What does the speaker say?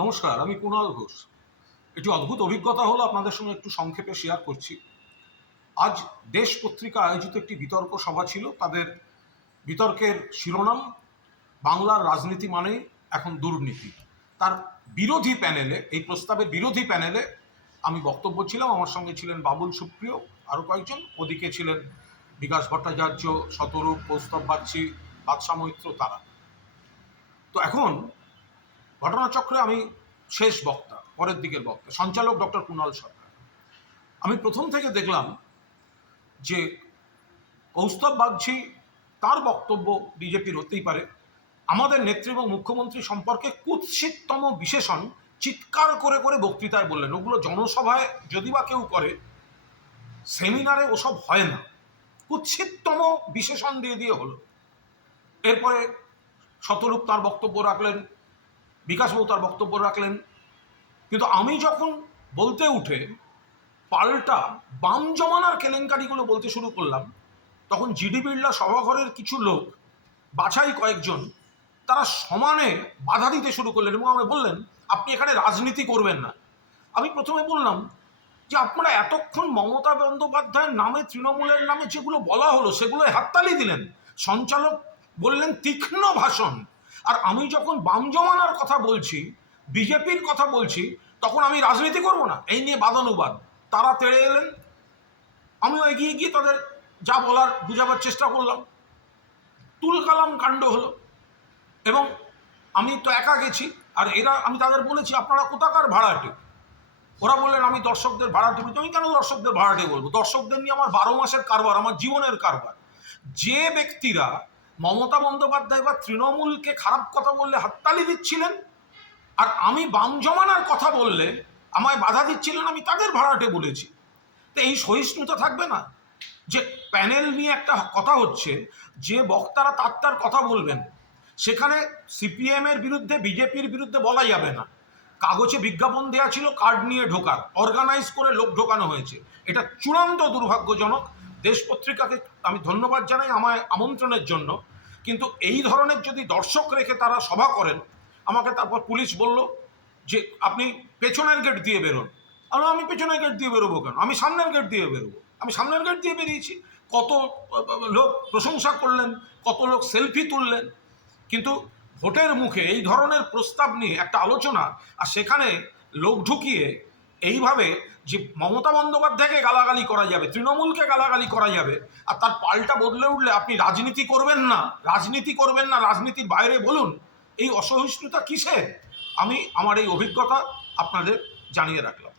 নমস্কার, আমি কুণাল ঘোষ। একটি অদ্ভুত অভিজ্ঞতা হলো আপনাদের সঙ্গে একটু সংক্ষেপে শেয়ার করছি। আজ দেশ পত্রিকা আয়োজিত একটি বিতর্ক সভা ছিল। তাদের বিতর্কের শিরোনাম, বাংলার রাজনীতি মানে এখন দুর্নীতি। তার বিরোধী প্যানেলে, এই প্রস্তাবের বিরোধী প্যানেলে আমি বক্তব্য ছিলাম। আমার সঙ্গে ছিলেন বাবুল সুপ্রিয় আরও কয়েকজন। ওদিকে ছিলেন বিকাশ ভট্টাচার্য, শতরূপ, কৌস্তব বাগচি বাদশা মৈত্র, তারা। তো এখন ঘটনাচক্রে আমি শেষ বক্তা, পরের দিকের বক্তা, সঞ্চালক ডক্টর কুণাল সরকার। আমি প্রথম থেকে দেখলাম যে কৌস্তব বাগচি তার বক্তব্য বিজেপির হতেই পারে। আমাদের নেত্রী এবং মুখ্যমন্ত্রী সম্পর্কে কুৎসিততম বিশেষণ চিৎকার করে করে বক্তৃতায় বললেন, ওগুলো জনসভায় যদি বা কেউ করে, সেমিনারে ওসব হয় না। কুৎসিততম বিশেষণ দিয়ে দিয়ে হলো। এরপরে শতরূপ তার বক্তব্য রাখলেন বিকাশবাবু তার বক্তব্য রাখলেন। কিন্তু আমি যখন বলতে উঠে পাল্টা বাম জমানার কেলেঙ্কারিগুলো বলতে শুরু করলাম, তখন জিডি বিড়লা সভাঘরের কিছু লোক, বাছাই কয়েকজন, তারা সমানে বাধা দিতে শুরু করলেন এবং আমাকে বললেন, আপনি এখানে রাজনীতি করবেন না। আমি প্রথমে বললাম যে, আপনারা এতক্ষণ মমতা বন্দ্যোপাধ্যায়ের নামে, তৃণমূলের নামে যেগুলো বলা হলো সেগুলো হাততালি দিলেন। সঞ্চালক বললেন, তীক্ষ্ণ ভাষণ। আর আমি যখন বাম জমানার কথা বলছি, বিজেপির কথা বলছি, তখন আমি রাজনীতি করব না। এই নিয়ে বাদানুবাদ। তারা তেড়ে এলেন। আমিও এগিয়ে গিয়ে তাদের যা বলার বুঝাবার চেষ্টা করলাম। তুলকালাম কাণ্ড হলো। এবং আমি তো একা গেছি। আর এরা, আমি তাদের বলেছি, আপনারা কোথাকার ভাড়াটে? ওরা বললেন, আমি দর্শকদের ভাড়াটে বলছি। আমি কেন দর্শকদের ভাড়াটে বলব? দর্শকদের নিয়ে আমার বারো মাসের কারবার, আমার জীবনের কারবার। যে ব্যক্তিরা মমতা বন্দ্যোপাধ্যায় বা তৃণমূলকে খারাপ কথা বললে হাততালি দিচ্ছিলেন, আর আমি বাম জমানার কথা বললে আমায় বাধা দিচ্ছিলেন, আমি তাদের ভাড়াটে বলেছি। তো এই সহিষ্ণুতা থাকবে না? যে প্যানেল নিয়ে একটা কথা হচ্ছে, যে বক্তারা তার তার কথা বলবেন, সেখানে সিপিএম এর বিরুদ্ধে, বিজেপির বিরুদ্ধে বলা যাবে না। কাগজে বিজ্ঞাপন দেওয়া ছিল, কার্ড নিয়ে ঢোকার, অর্গানাইজ করে লোক ঢোকানো হয়েছে। এটা চূড়ান্ত দুর্ভাগ্যজনক দেশ পত্রিকাকে আমি ধন্যবাদ জানাই আমায় আমন্ত্রণের জন্য। কিন্তু এই ধরনের যদি দর্শক রেখে তারা সভা করেন, আমাকে তারপর পুলিশ বলল যে, আপনি পেছনের গেট দিয়ে বেরোন। আমি আমি পেছনের গেট দিয়ে বেরোবো কেন? আমি সামনের গেট দিয়ে বেরোবো। আমি সামনের গেট দিয়ে বেরিয়েছি। কত লোক প্রশংসা করলেন, কত লোক সেলফি তুললেন। কিন্তু ভোটের মুখে এই ধরনের প্রস্তাব নিয়ে একটা আলোচনা, আর সেখানে লোক ঢুকিয়ে এইভাবে যে মমতা বন্দ্যোপাধ্যায়কে গালাগালি করা যাবে, তৃণমূলকে গালাগালি করা যাবে, আর তার পাল্টা বদলে উঠলে আপনি রাজনীতি করবেন না, রাজনীতি করবেন না, রাজনীতির বাইরে বলুন, এই অসহিষ্ণুতা কিসের? আমি আমার এই অভিজ্ঞতা আপনাদের জানিয়ে রাখলাম।